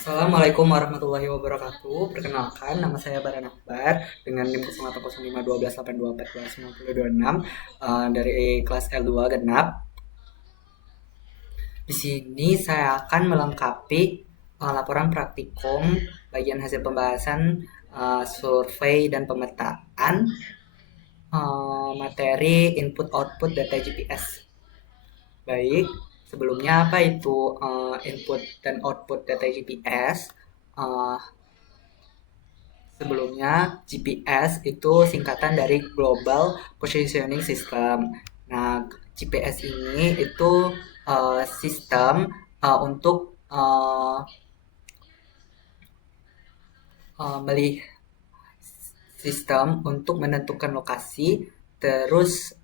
Assalamualaikum warahmatullahi wabarakatuh. Perkenalkan, nama saya Baran Akbar dengan NIM 08051282149026 dari kelas L2 genap. Di sini saya akan melengkapi laporan praktikum bagian hasil pembahasan survei dan pemetaan materi input output data GPS. Baik, sebelumnya apa itu input dan output data GPS? Uh, Sebelumnya, GPS itu singkatan dari Global Positioning System. Nah, GPS ini itu sistem untuk melihat sistem untuk menentukan lokasi, terus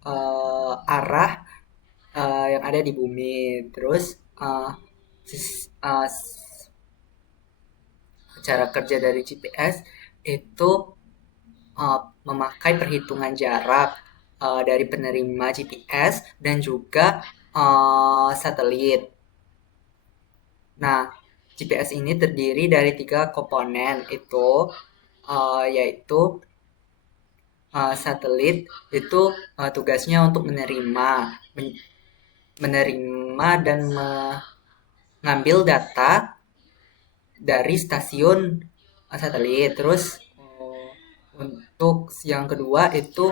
arah yang ada di bumi, terus uh, sis- uh, cara kerja dari GPS itu memakai perhitungan jarak dari penerima GPS dan juga satelit. Nah, GPS ini terdiri dari tiga komponen itu yaitu satelit itu tugasnya untuk menerima dan mengambil data dari stasiun satelit. Terus untuk yang kedua itu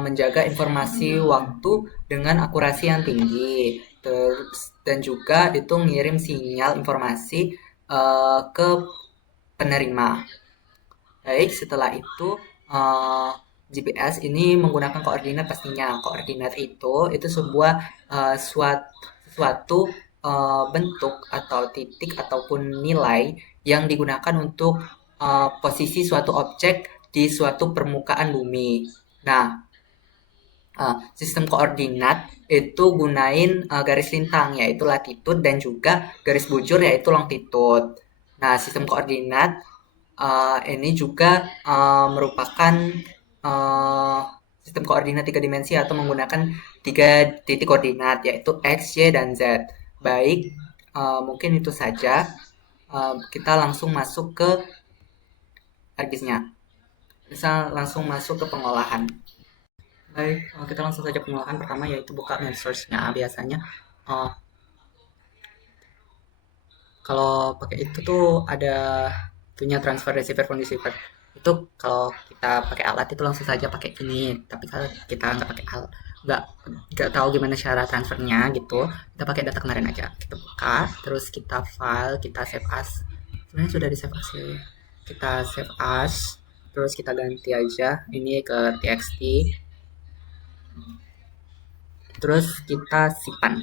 menjaga informasi waktu dengan akurasi yang tinggi. Terus dan juga itu ngirim sinyal informasi ke penerima. Baik, setelah itu GPS ini menggunakan koordinat pastinya. Koordinat itu sebuah suatu bentuk atau titik ataupun nilai yang digunakan untuk posisi suatu objek di suatu permukaan bumi. Nah, sistem koordinat itu gunain garis lintang yaitu latitude dan juga garis bujur yaitu longitude. Nah, sistem koordinat ini juga merupakan uh, sistem koordinat tiga dimensi atau menggunakan tiga titik koordinat yaitu X, Y, dan Z. Baik, mungkin itu saja. Kita langsung masuk ke argisnya. Bisa langsung masuk ke pengolahan. Baik, kita langsung saja pengolahan pertama yaitu buka main source-nya. Biasanya uh, kalau pakai itu tuh ada punya transfer receiver phone receiver. Itu kalau kita pakai alat itu langsung saja pakai ini. Tapi kalau kita nggak pakai alat, nggak tahu gimana cara transfernya gitu, kita pakai data kemarin aja. Kita buka, terus kita file, kita save as. Sebenarnya sudah di save as ya. Kita save as, terus kita ganti aja ini ke txt, terus kita simpan.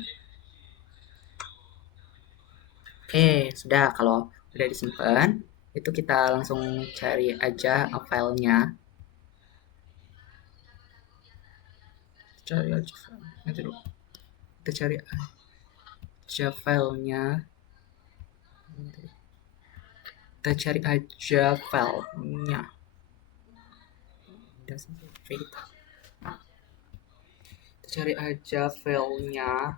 Oke, sudah. Kalau sudah disimpan, itu kita langsung cari aja filenya. Cari aja nanti dulu. Kita cari aja filenya. Kita cari aja filenya. Kita cari aja filenya.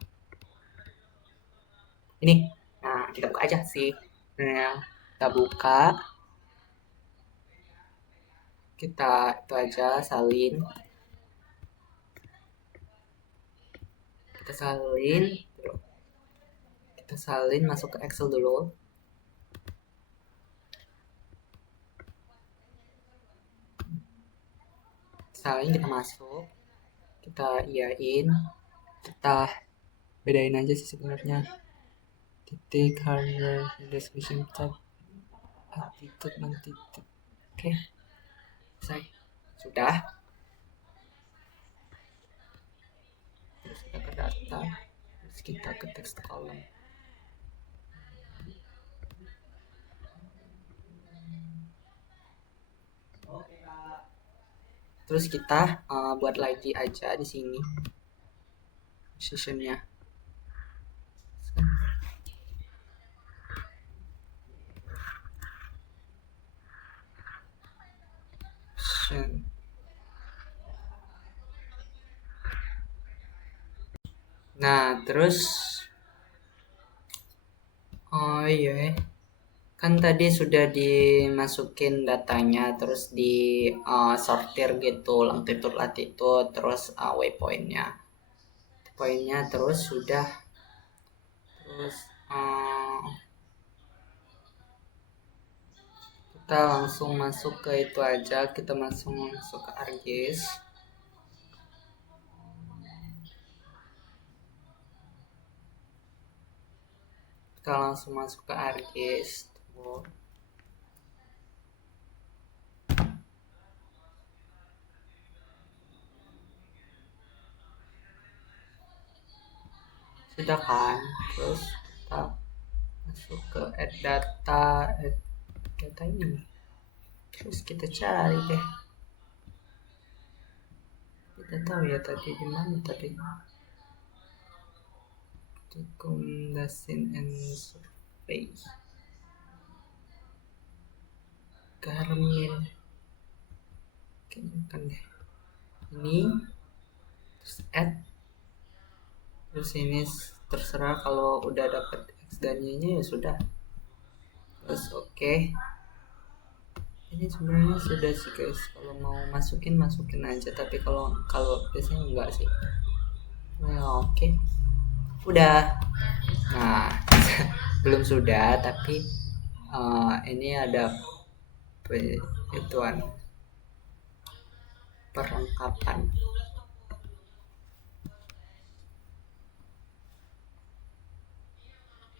Ini. Nah, kita buka aja sih. Nah, kita buka. Kita itu aja salin. Kita salin. Kita salin masuk ke Excel dulu. Salin kita masuk. Kita iyain. Kita bedain aja sih sebenarnya. Titik hardware description tab attitude nanti. Oke, selesai. Sudah. Terus kita ke data. Terus kita ke text column. Terus kita buat lagi aja di sini sessionnya. Session. Nah, terus oh iya, Kan tadi sudah dimasukin datanya, terus di sortir gitu, longitude, latitude, terus waypointnya, poinnya, terus sudah, terus kita langsung masuk ke itu aja, kita masuk ke ArcGIS. Kita langsung masuk ke ArcGIS. Sudah kan, terus kita masuk ke add data ini, terus kita cari deh. Kita tahu ya tadi di mana tadi, rekomendasi and survey, Garmin, kan deh ini, terus add, terus ini terserah, kalau udah dapet X dan Y nya ya sudah, terus oke. Ini sebenarnya sudah sih guys, kalau mau masukin aja, tapi kalau biasanya enggak sih. Nah, oke. Udah. Nah, belum sudah, tapi ini ada ituan perlengkapan.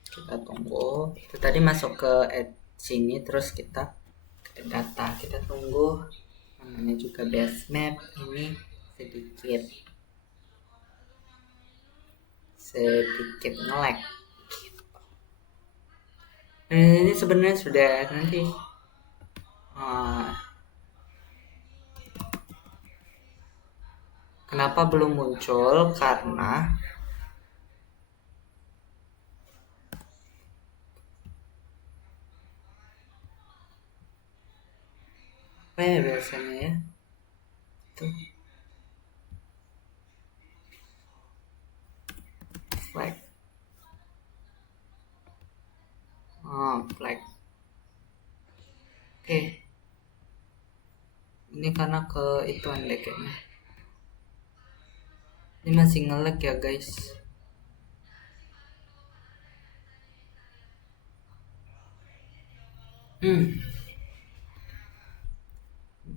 Kita tunggu. Itu tadi masuk ke sini, terus kita ke data. Kita tunggu. Namanya juga base map. Ini sedikit nge-lag. Ini sebenarnya sudah nanti kenapa belum muncul, karena apa ya biasanya ya, tuh flag flag. Oke, ini karena ke itu deh kayaknya. Ini masih nge-lag ya guys.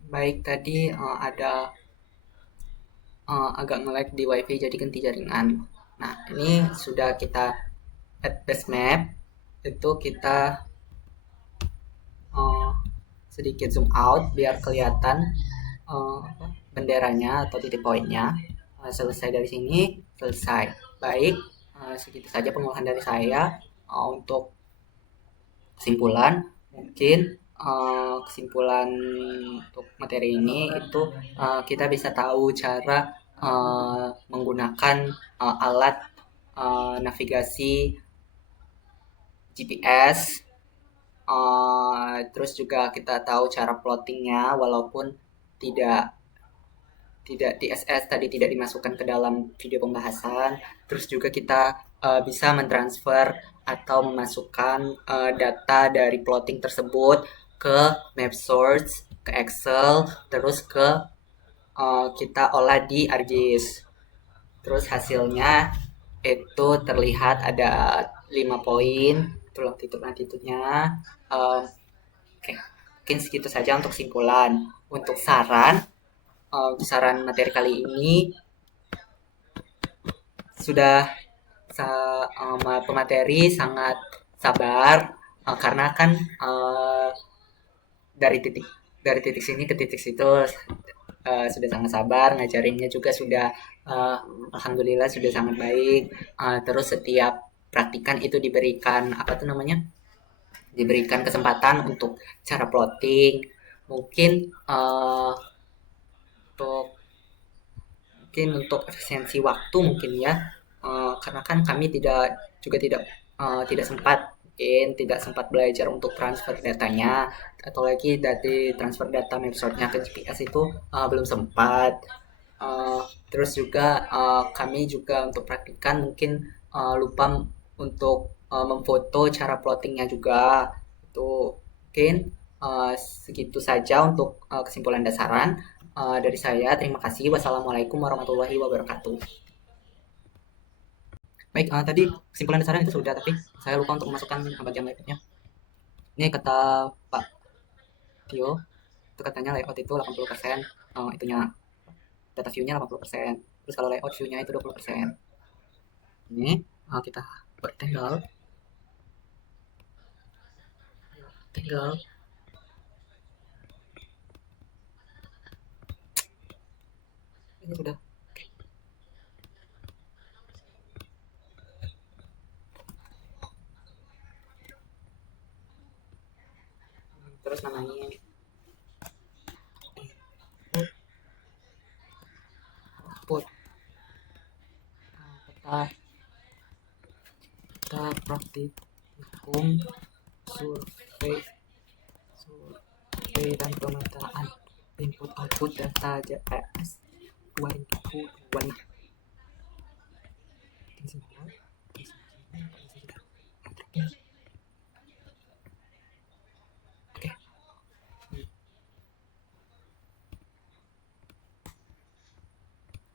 Baik, tadi ada agak nge-lag di wifi, jadi ganti jaringan. Nah, ini sudah kita add base map. Itu kita sedikit zoom out biar kelihatan benderanya atau titik poinnya. Selesai dari sini, selesai. Baik, segitu saja pengolahan dari saya. Untuk kesimpulan, mungkin kesimpulan untuk materi ini itu kita bisa tahu cara menggunakan alat navigasi GPS, terus juga kita tahu cara plottingnya, walaupun tidak di SS tadi tidak dimasukkan ke dalam video pembahasan. Terus juga kita bisa mentransfer atau memasukkan data dari plotting tersebut ke map source, ke Excel, terus ke kita olah di ArcGIS. Terus hasilnya itu terlihat ada 5 poin, itu longitude-latitude-nya. Oke, mungkin segitu saja untuk simpulan. Untuk saran materi kali ini sudah pemateri sangat sabar, karena kan dari titik sini ke titik situ sudah sangat sabar, ngajarinnya juga sudah alhamdulillah sudah sangat baik. Terus setiap praktikan itu diberikan diberikan kesempatan untuk cara plotting, mungkin untuk efisiensi waktu mungkin ya, karena kan kami tidak sempat, mungkin tidak sempat belajar untuk transfer datanya, atau lagi dari transfer data mapshotnya ke GPS itu belum sempat. Terus juga kami juga untuk praktikan mungkin lupa untuk memfoto cara plottingnya juga. wabarakatuh. Mungkin segitu saja untuk kesimpulan dasaran dari saya. Terima kasih. Wassalamualaikum warahmatullahi wabarakatuh. Baik, tadi kesimpulan dasaran itu sudah, tapi saya lupa untuk memasukkan bagian lainnya. Ini kata Pak Tio, itu katanya layout itu 80%, itunya data view-nya 80%. Terus kalau layout view-nya itu 20%. Ini kita buat tinggal ini sudah. Terus namanya output peta praktikum survei dan pemetaan input output data JPS 2020. Oke.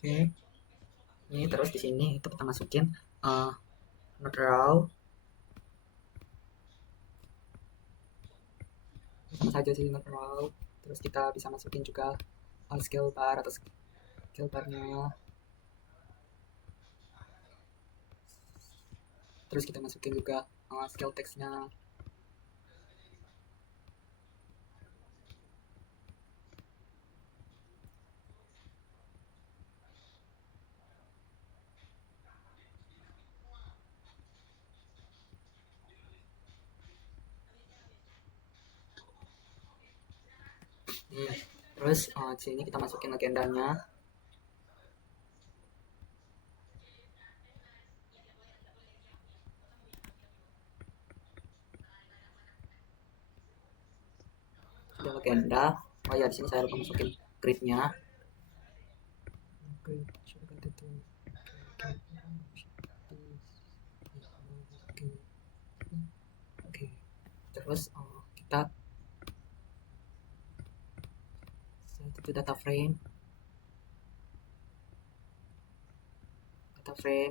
Oke. Ini terus di sini itu kita masukin node raw. Sama saja sih node raw. Terus kita bisa masukin juga scale bar atau scale barnya. Terus kita masukin juga scale text-nya. Terus di sini kita masukin legendanya. Sudah legenda. Oh ya, di sini saya lupa masukin grid-nya. Oke. Terus kita itu data frame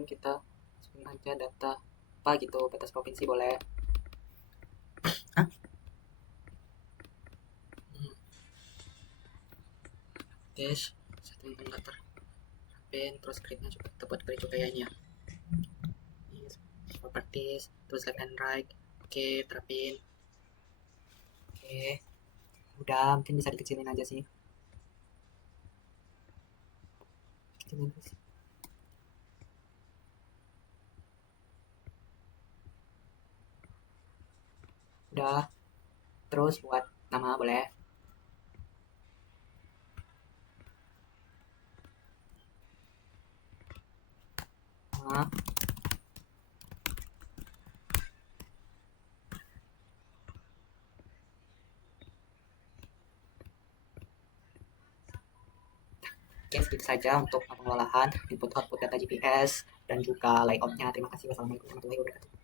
kita masukin aja data apa gitu, batas provinsi boleh. Hah? Dash satu data pen, terus gridnya juga kita buat grid juga ya. Yes. Properties, terus left and right. Oke, terapin. Oke, udah, mungkin bisa dikecilin aja sih. Udah, terus buat nama boleh. Nah, oke, segitu saja untuk pengelolaan input output data GPS dan juga layoutnya. Terima kasih. Wassalamualaikum warahmatullahi wabarakatuh.